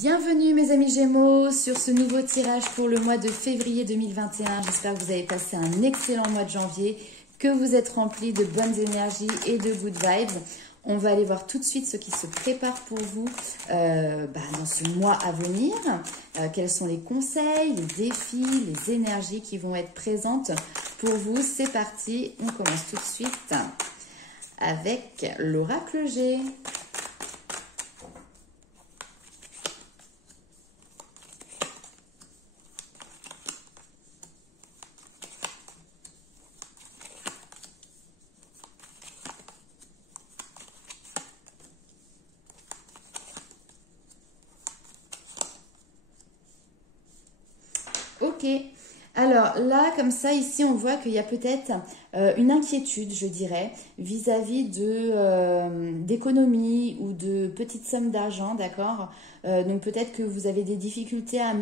Bienvenue mes amis Gémeaux sur ce nouveau tirage pour le mois de février 2021. J'espère que vous avez passé un excellent mois de janvier, que vous êtes remplis de bonnes énergies et de good vibes. On va aller voir tout de suite ce qui se prépare pour vous dans ce mois à venir. Quels sont les conseils, les défis, les énergies qui vont être présentes pour vous. C'est parti, on commence tout de suite avec l'oracle G. Ok, alors là, comme ça, ici, on voit qu'il y a peut-être une inquiétude, je dirais, vis-à-vis d'économie ou de petites sommes d'argent, d'accord? Donc peut-être que vous avez des difficultés à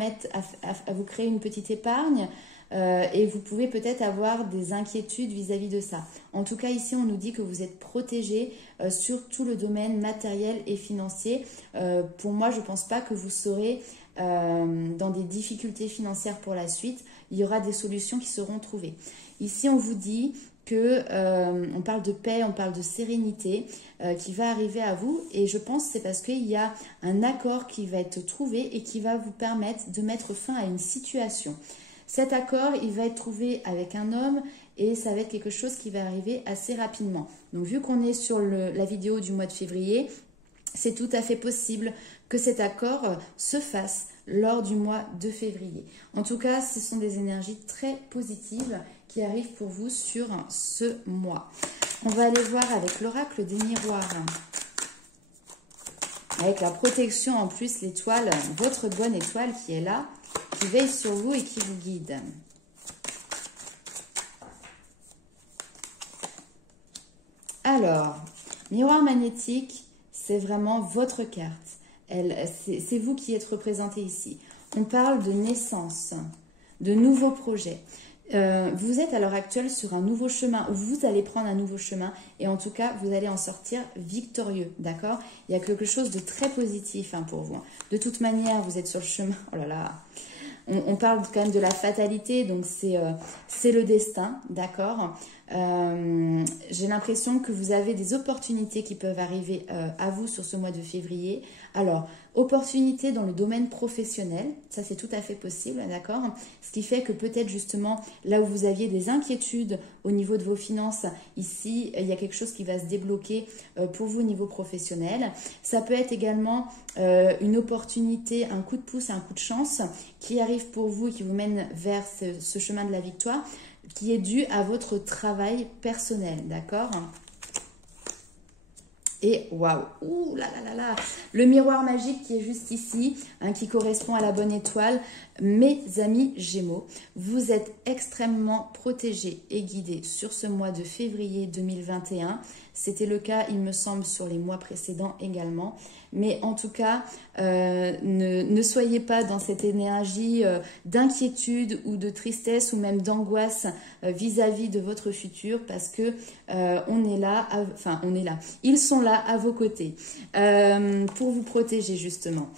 vous créer une petite épargne et vous pouvez peut-être avoir des inquiétudes vis-à-vis de ça. En tout cas, ici, on nous dit que vous êtes protégé sur tout le domaine matériel et financier. Pour moi, je ne pense pas que vous serez dans des difficultés financières pour la suite. Il y aura des solutions qui seront trouvées. Ici, on vous dit que on parle de paix, on parle de sérénité qui va arriver à vous. Et je pense que c'est parce qu'il y a un accord qui va être trouvé et qui va vous permettre de mettre fin à une situation. Cet accord, il va être trouvé avec un homme et ça va être quelque chose qui va arriver assez rapidement. Donc, vu qu'on est sur la vidéo du mois de février, c'est tout à fait possible que cet accord se fasse lors du mois de février. En tout cas, ce sont des énergies très positives qui arrivent pour vous sur ce mois. On va aller voir avec l'oracle des miroirs. Avec la protection en plus, l'étoile, votre bonne étoile qui est là, qui veille sur vous et qui vous guide. Alors, miroir magnétique, c'est vraiment votre carte. C'est vous qui êtes représenté ici. On parle de naissance, de nouveaux projets. Vous êtes à l'heure actuelle sur un nouveau chemin, ou vous allez prendre un nouveau chemin, et en tout cas, vous allez en sortir victorieux, d'accord? Il y a quelque chose de très positif pour vous. De toute manière, vous êtes sur le chemin. Oh là là! On parle quand même de la fatalité, donc c'est le destin, d'accord? J'ai l'impression que vous avez des opportunités qui peuvent arriver à vous sur ce mois de février. Alors, opportunités dans le domaine professionnel, ça c'est tout à fait possible, d'accord? Ce qui fait que peut-être justement, là où vous aviez des inquiétudes au niveau de vos finances, ici, il y a quelque chose qui va se débloquer pour vous au niveau professionnel. Ça peut être également une opportunité, un coup de pouce, un coup de chance qui arrive pour vous et qui vous mène vers ce chemin de la victoire, qui est dû à votre travail personnel, d'accord? Et waouh, ouh là là là là, le miroir magique qui est juste ici, qui correspond à la bonne étoile. Mes amis Gémeaux, vous êtes extrêmement protégés et guidés sur ce mois de février 2021. C'était le cas, il me semble, sur les mois précédents également. Mais en tout cas, ne soyez pas dans cette énergie d'inquiétude ou de tristesse ou même d'angoisse vis-à-vis de votre futur, parce que on est là, on est là. Ils sont là à vos côtés pour vous protéger justement.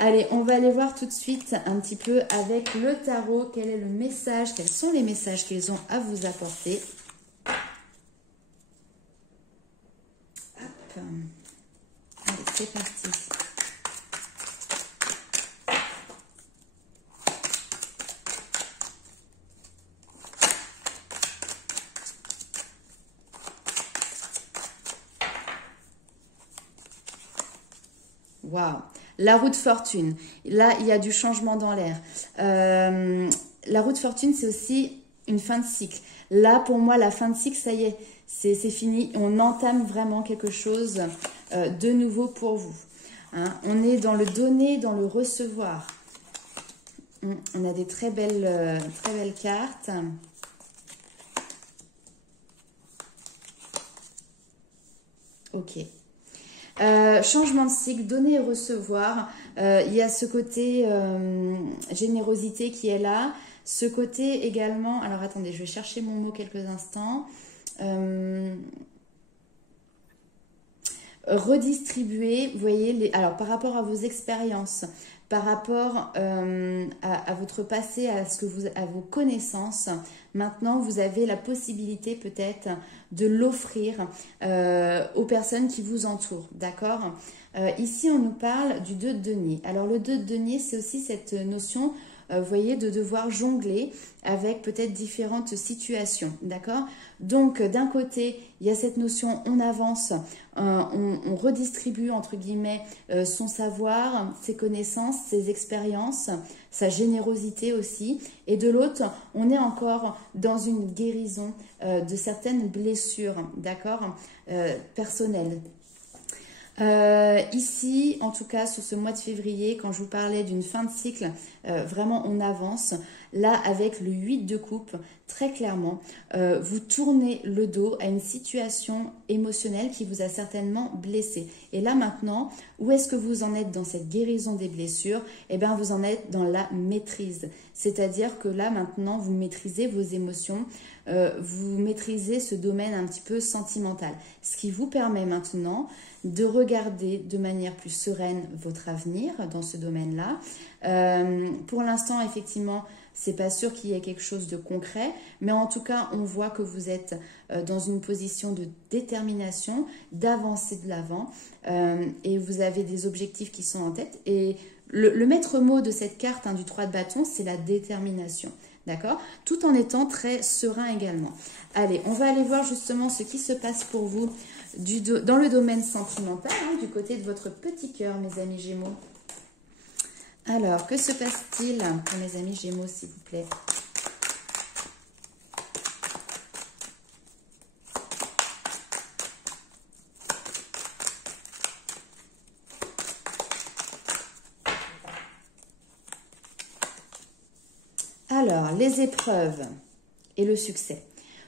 Allez, on va aller voir tout de suite un petit peu avec le tarot. Quel est le message? Quels sont les messages qu'ils ont à vous apporter? Hop. Allez, c'est parti. Waouh! La roue de fortune. Là, il y a du changement dans l'air. La roue de fortune, c'est aussi une fin de cycle. Là, pour moi, la fin de cycle, ça y est, c'est fini. On entame vraiment quelque chose de nouveau pour vous. On est dans le donner, dans le recevoir. On a des très belles cartes. Ok. Changement de cycle, donner et recevoir. Il y a ce côté générosité qui est là. Ce côté également... Alors, attendez, je vais chercher mon mot quelques instants. redistribuer, vous voyez, alors par rapport à vos expériences, par rapport à votre passé, à vos connaissances, maintenant vous avez la possibilité peut-être de l'offrir aux personnes qui vous entourent, d'accord? Ici on nous parle du 2 de denier. Alors le 2 de denier, c'est aussi cette notion, vous voyez, de devoir jongler avec peut-être différentes situations, d'accord? Donc d'un côté, il y a cette notion, on avance, on redistribue entre guillemets son savoir, ses connaissances, ses expériences, sa générosité aussi. Et de l'autre, on est encore dans une guérison de certaines blessures, d'accord, personnelles. Ici, en tout cas sur ce mois de février, quand je vous parlais d'une fin de cycle, vraiment on avance. Là, avec le 8 de coupe, très clairement, vous tournez le dos à une situation émotionnelle qui vous a certainement blessé. Et là maintenant, où est-ce que vous en êtes dans cette guérison des blessures? Eh bien, vous en êtes dans la maîtrise. C'est-à-dire que là maintenant, vous maîtrisez vos émotions, vous maîtrisez ce domaine un petit peu sentimental. Ce qui vous permet maintenant de regarder de manière plus sereine votre avenir dans ce domaine-là. Pour l'instant, effectivement, c'est pas sûr qu'il y ait quelque chose de concret, mais en tout cas, on voit que vous êtes dans une position de détermination, d'avancer de l'avant, et vous avez des objectifs qui sont en tête. Et le maître mot de cette carte du 3 de bâton, c'est la détermination. D'accord? Tout en étant très serein également. Allez, on va aller voir justement ce qui se passe pour vous dans le domaine sentimental, du côté de votre petit cœur, mes amis Gémeaux. Alors, que se passe-t-il pour mes amis Gémeaux, s'il vous plaît? Alors, les épreuves et le succès.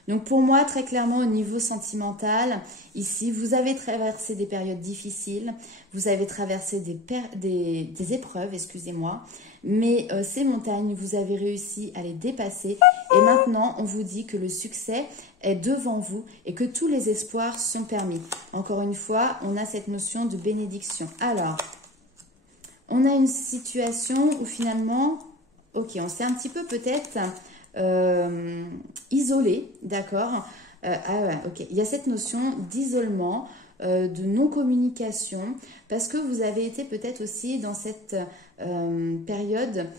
Donc pour moi, très clairement, au niveau sentimental, ici, vous avez traversé des périodes difficiles, vous avez traversé des épreuves, excusez-moi, mais ces montagnes, vous avez réussi à les dépasser. Et maintenant, on vous dit que le succès est devant vous et que tous les espoirs sont permis. Encore une fois, on a cette notion de bénédiction. Alors, on a une situation où finalement, ok, on s'est un petit peu peut-être isolé, d'accord, ok, il y a cette notion d'isolement, de non-communication, parce que vous avez été peut-être aussi dans cette période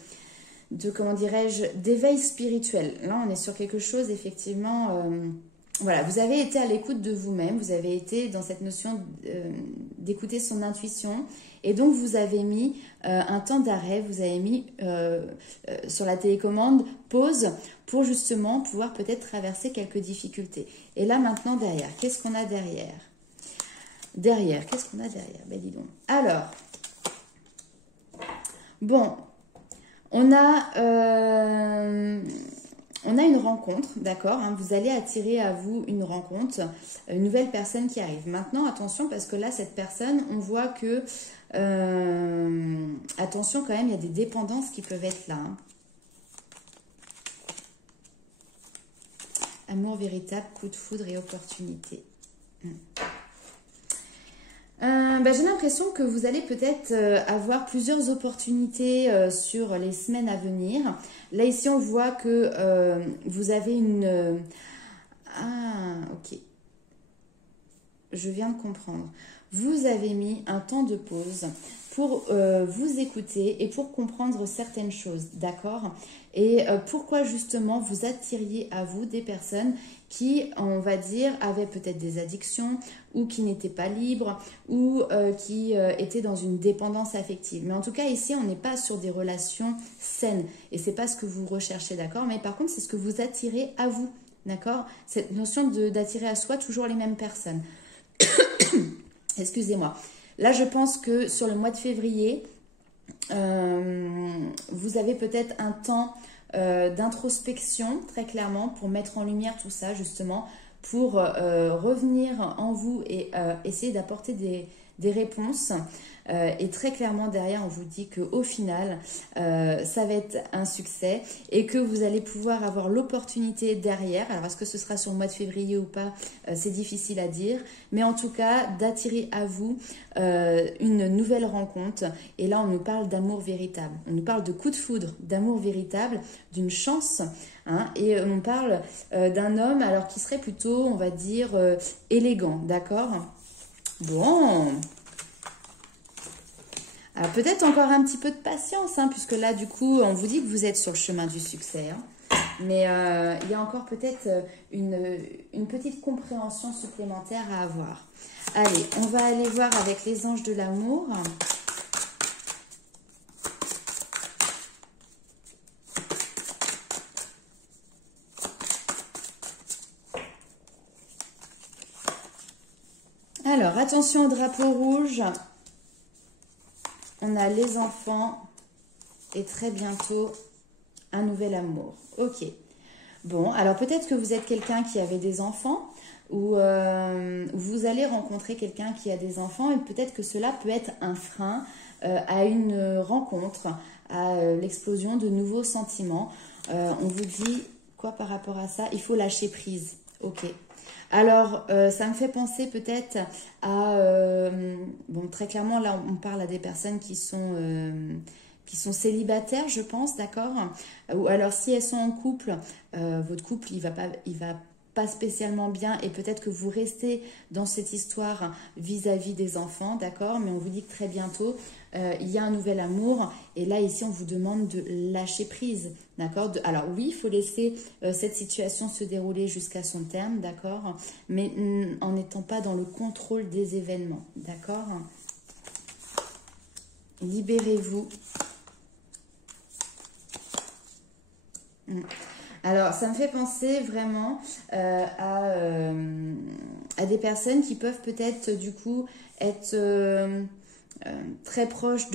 de, comment dirais-je, d'éveil spirituel. Là, on est sur quelque chose, effectivement, voilà, vous avez été à l'écoute de vous-même, vous avez été dans cette notion d'écouter son intuition, et donc vous avez mis un temps d'arrêt, vous avez mis sur la télécommande pause pour justement pouvoir peut-être traverser quelques difficultés. Et là maintenant derrière, qu'est-ce qu'on a derrière? Qu'est-ce qu'on a derrière? Ben dis donc. Alors, bon, on a une rencontre, d'accord, vous allez attirer à vous une rencontre, une nouvelle personne qui arrive. Maintenant, attention, parce que là, cette personne, on voit que, attention quand même, il y a des dépendances qui peuvent être là. Amour véritable, coup de foudre et opportunité. J'ai l'impression que vous allez peut-être avoir plusieurs opportunités sur les semaines à venir. Là, ici, on voit que vous avez une... Ah, ok. Je viens de comprendre. Vous avez mis un temps de pause pour vous écouter et pour comprendre certaines choses, d'accord? Et pourquoi justement vous attiriez à vous des personnes qui, on va dire, avaient peut-être des addictions ou qui n'étaient pas libres ou qui étaient dans une dépendance affective. Mais en tout cas, ici, on n'est pas sur des relations saines et c'est pas ce que vous recherchez, d'accord? Mais par contre, c'est ce que vous attirez à vous, d'accord? Cette notion d'attirer à soi toujours les mêmes personnes. Excusez-moi. Là, je pense que sur le mois de février, vous avez peut-être un temps d'introspection, très clairement, pour mettre en lumière tout ça, justement, pour revenir en vous et essayer d'apporter des réponses. Et très clairement derrière on vous dit qu'au final ça va être un succès et que vous allez pouvoir avoir l'opportunité derrière, alors est-ce que ce sera sur le mois de février ou pas, c'est difficile à dire, mais en tout cas d'attirer à vous une nouvelle rencontre. Et là on nous parle d'amour véritable, on nous parle de coup de foudre, d'amour véritable, d'une chance, hein, et on parle d'un homme alors qui serait plutôt, on va dire, élégant, d'accord? Bon, alors peut-être encore un petit peu de patience, hein, puisque là, du coup, on vous dit que vous êtes sur le chemin du succès. Hein. Mais il y a encore peut-être une petite compréhension supplémentaire à avoir. Allez, on va aller voir avec les anges de l'amour. Alors, attention au drapeau rouge. On a les enfants et très bientôt un nouvel amour. Ok. Bon, alors peut-être que vous êtes quelqu'un qui avait des enfants ou vous allez rencontrer quelqu'un qui a des enfants et peut-être que cela peut être un frein à une rencontre, à l'explosion de nouveaux sentiments. On vous dit quoi par rapport à ça? Il faut lâcher prise. Ok. Alors, ça me fait penser peut-être à... bon, très clairement, là, on parle à des personnes qui sont célibataires, je pense, d'accord? Ou alors, si elles sont en couple, votre couple, il va pas spécialement bien et peut-être que vous restez dans cette histoire vis-à-vis des enfants, d'accord? Mais on vous dit que très bientôt, il y a un nouvel amour et là, ici, on vous demande de lâcher prise, d'accord? Alors oui, il faut laisser cette situation se dérouler jusqu'à son terme, d'accord? Mais en n'étant pas dans le contrôle des événements, d'accord? Libérez-vous. Alors, ça me fait penser vraiment à des personnes qui peuvent peut-être, du coup, être très proches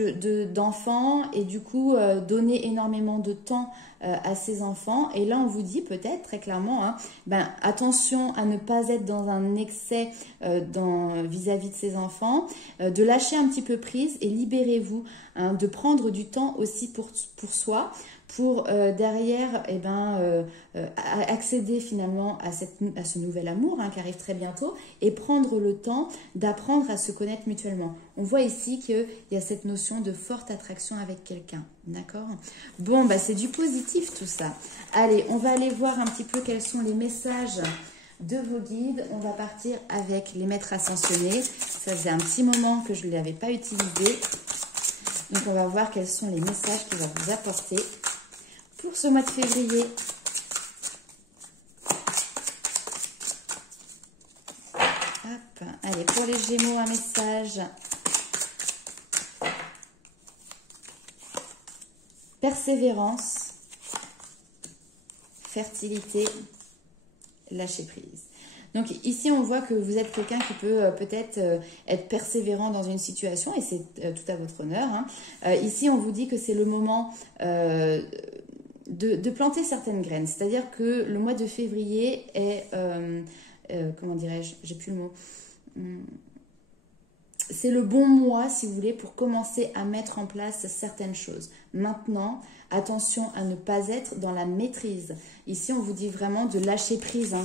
d'enfants et, du coup, donner énormément de temps à ces enfants. Et là, on vous dit peut-être, très clairement, hein, ben, attention à ne pas être dans un excès vis-à-vis de ces enfants, de lâcher un petit peu prise et libérez-vous, hein, de prendre du temps aussi pour soi, pour derrière accéder finalement à ce nouvel amour, hein, qui arrive très bientôt et prendre le temps d'apprendre à se connaître mutuellement. On voit ici qu'il y a cette notion de forte attraction avec quelqu'un, d'accord? Bon, bah, c'est du positif tout ça. Allez, on va aller voir un petit peu quels sont les messages de vos guides. On va partir avec les maîtres ascensionnés. Ça faisait un petit moment que je ne l'avais pas utilisé. Donc, on va voir quels sont les messages qu'il va vous apporter pour ce mois de février. Hop. Allez, pour les Gémeaux, un message. Persévérance, fertilité, lâcher prise. Donc ici, on voit que vous êtes quelqu'un qui peut peut-être être persévérant dans une situation et c'est tout à votre honneur. Hein. Ici, on vous dit que c'est le moment de planter certaines graines. C'est-à-dire que le mois de février est, comment dirais-je, j'ai plus le mot, c'est le bon mois, si vous voulez, pour commencer à mettre en place certaines choses. Maintenant, attention à ne pas être dans la maîtrise. Ici, on vous dit vraiment de lâcher prise. Hein.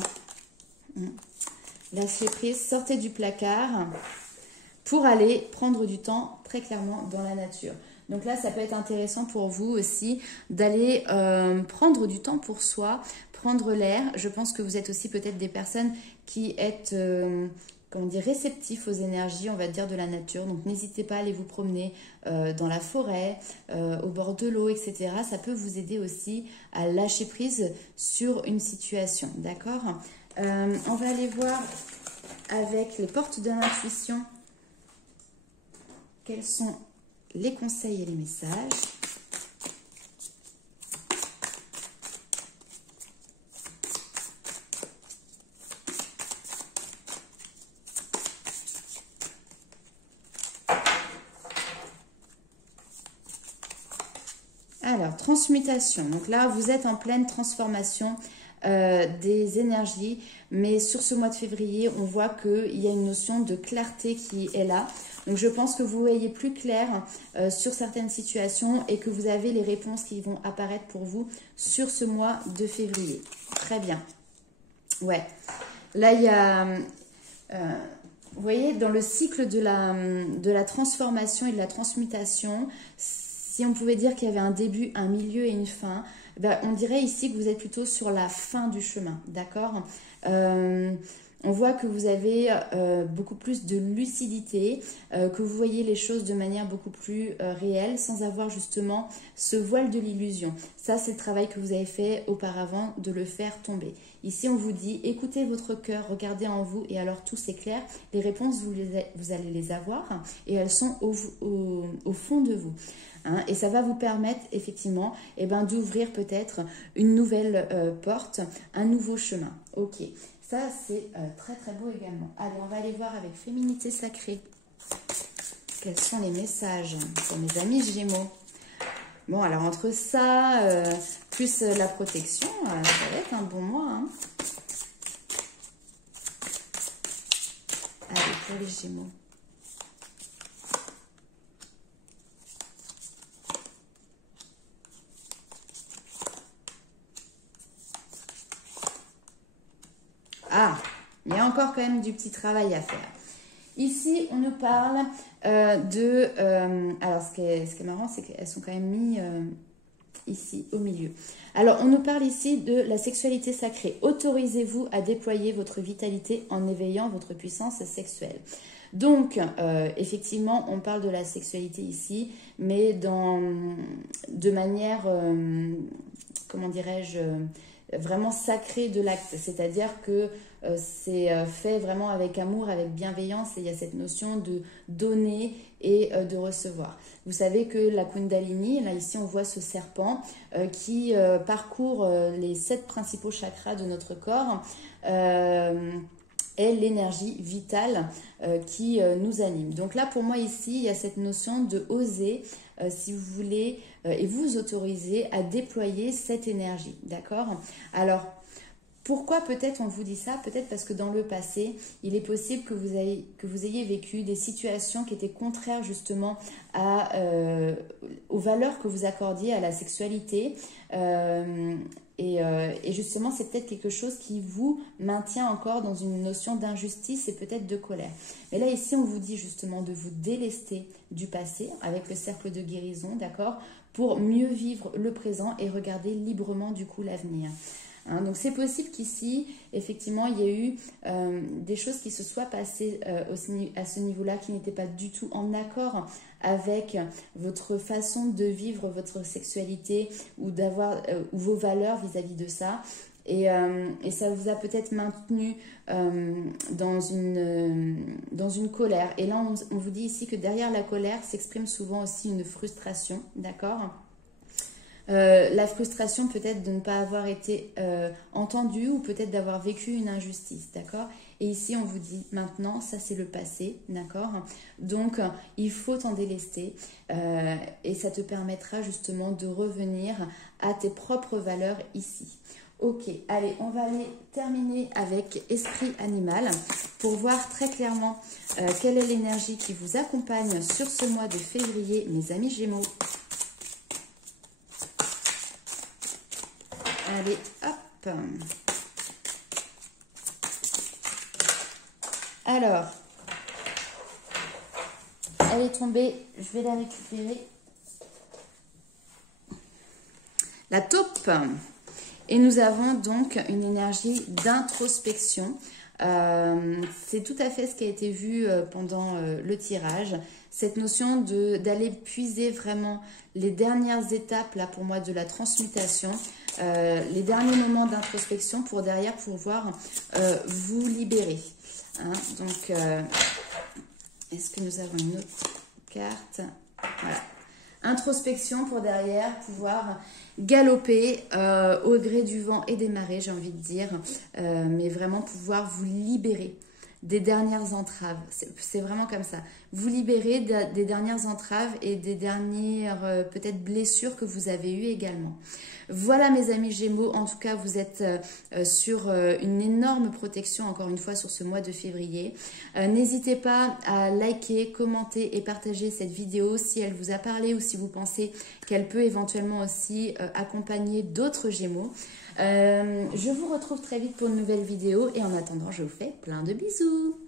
Lâcher prise, sortez du placard pour aller prendre du temps, très clairement, dans la nature. Donc là, ça peut être intéressant pour vous aussi d'aller prendre du temps pour soi, prendre l'air. Je pense que vous êtes aussi peut-être des personnes qui êtes... comment dire, réceptifs aux énergies, on va dire, de la nature. Donc, n'hésitez pas à aller vous promener dans la forêt, au bord de l'eau, etc. Ça peut vous aider aussi à lâcher prise sur une situation, d'accord? On va aller voir avec les portes de l'intuition quels sont les conseils et les messages. Alors, transmutation. Donc là, vous êtes en pleine transformation des énergies. Mais sur ce mois de février, on voit qu'il y a une notion de clarté qui est là. Donc je pense que vous voyez plus clair sur certaines situations et que vous avez les réponses qui vont apparaître pour vous sur ce mois de février. Très bien. Ouais. Là, il y a... vous voyez, dans le cycle de la transformation et de la transmutation, si on pouvait dire qu'il y avait un début, un milieu et une fin, ben, on dirait ici que vous êtes plutôt sur la fin du chemin, d'accord? On voit que vous avez beaucoup plus de lucidité, que vous voyez les choses de manière beaucoup plus réelle, sans avoir justement ce voile de l'illusion. Ça, c'est le travail que vous avez fait auparavant, de le faire tomber. Ici, on vous dit, écoutez votre cœur, regardez en vous, et alors tout s'éclaire. Les réponses, vous allez les avoir, et elles sont au fond de vous. Hein, et ça va vous permettre, effectivement, eh ben, d'ouvrir peut-être une nouvelle porte, un nouveau chemin. Ok. Ça, c'est très très beau également. Allez, on va aller voir avec Féminité Sacrée. Quels sont les messages pour mes amis Gémeaux? Bon, alors entre ça, plus la protection, ça va être un bon mois. Hein. Allez, pour les Gémeaux. Ah, il y a encore quand même du petit travail à faire. Ici, on nous parle alors, ce qui est marrant, c'est qu'elles sont quand même mises ici, au milieu. Alors, on nous parle ici de la sexualité sacrée. Autorisez-vous à déployer votre vitalité en éveillant votre puissance sexuelle. Donc, effectivement, on parle de la sexualité ici, mais de manière, comment dirais-je, vraiment sacrée de l'acte. C'est-à-dire que c'est fait vraiment avec amour, avec bienveillance, et il y a cette notion de donner et de recevoir. Vous savez que la Kundalini, là ici on voit ce serpent qui parcourt les 7 principaux chakras de notre corps, est l'énergie vitale qui nous anime. Donc là, pour moi, ici, il y a cette notion de oser, si vous voulez, et vous autoriser à déployer cette énergie, d'accord? Alors, pourquoi peut-être on vous dit ça? Peut-être parce que dans le passé, il est possible que vous ayez vécu des situations qui étaient contraires justement aux valeurs que vous accordiez à la sexualité. Et justement, c'est peut-être quelque chose qui vous maintient encore dans une notion d'injustice et peut-être de colère. Mais là, ici, on vous dit justement de vous délester du passé avec le cercle de guérison, d'accord, pour mieux vivre le présent et regarder librement du coup l'avenir. Hein, donc c'est possible qu'ici, effectivement, il y ait eu des choses qui se soient passées à ce niveau-là qui n'étaient pas du tout en accord avec votre façon de vivre votre sexualité ou ou vos valeurs vis-à-vis de ça. Et ça vous a peut-être maintenu dans une colère. Et là, on vous dit ici que derrière la colère s'exprime souvent aussi une frustration, d'accord ? La frustration peut-être de ne pas avoir été entendu ou peut-être d'avoir vécu une injustice, d'accord? Et ici, on vous dit maintenant, ça c'est le passé, d'accord? Donc, il faut t'en délester et ça te permettra justement de revenir à tes propres valeurs ici. Ok, allez, on va aller terminer avec Esprit Animal pour voir très clairement quelle est l'énergie qui vous accompagne sur ce mois de février, mes amis Gémeaux. Allez, hop. Alors, elle est tombée, je vais la récupérer. La taupe. Et nous avons donc une énergie d'introspection. C'est tout à fait ce qui a été vu pendant le tirage. Cette notion d'aller puiser vraiment les dernières étapes, là pour moi, de la transmutation. Les derniers moments d'introspection pour derrière pouvoir vous libérer. Hein, donc, est-ce que nous avons une autre carte? Voilà. Introspection pour derrière pouvoir galoper au gré du vent et des marées, j'ai envie de dire, mais vraiment pouvoir vous libérer des dernières entraves. C'est vraiment comme ça. vous libérer des dernières entraves et des dernières peut-être blessures que vous avez eues également. Voilà mes amis Gémeaux, en tout cas vous êtes sur une énorme protection encore une fois sur ce mois de février. N'hésitez pas à liker, commenter et partager cette vidéo si elle vous a parlé ou si vous pensez qu'elle peut éventuellement aussi accompagner d'autres Gémeaux. Je vous retrouve très vite pour une nouvelle vidéo et en attendant je vous fais plein de bisous.